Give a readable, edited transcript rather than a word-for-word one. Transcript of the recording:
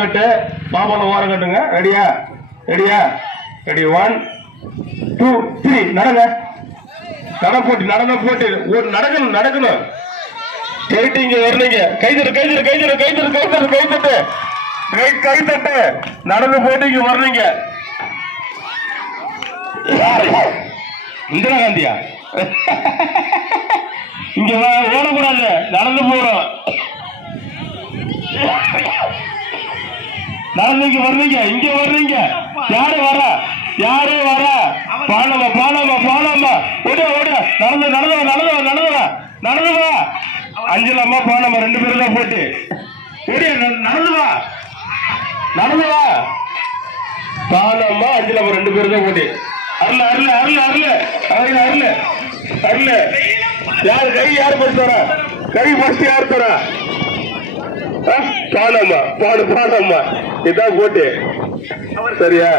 கட்டு பாப்பால ஓரம் கட்டுங்க. ரெடியா ரெடியா ரெடி 1 2 3 நடங்க. நடன போட்டி ஒரு நடக்கணும் நடக்கணும். போயிட்டு இங்க வரலீங்க. கைதட்டு கைதட்டு கைதட்டு கைதட்டு கைதட்டு கைதட்டு கைதட்டு நடந்து போயிட்டு இங்க வரலீங்க. இந்திரா காந்தியா இங்க ஓடக்கூடாது, நடந்து போறோம். நடந்தீங்க வர்றீங்க, இங்க வர்றீங்க. யாரு வரா யாரு வரா? பாலமா பாலமா பாலமா ஓட ஓட நடந்து நடந்து நடந்து நடந்து நடந்து வா. அஞ்சலம்மா பாலமா 2 பேரும் தான் போட்டு ஓடிய நடந்து வா நடந்து வா. பாலம்மா அஞ்சலம்மா 2 பேரும் தான் போட்டு அருள் அருள் அருள் அருள் அருள் அருள் அருள். யாரு கை யாரு பறிச்சு வரா? கை பறிச்சு யாரு தரா? பாலம்மா பாடு பாலம்மா இதான் போட்டு சரியா?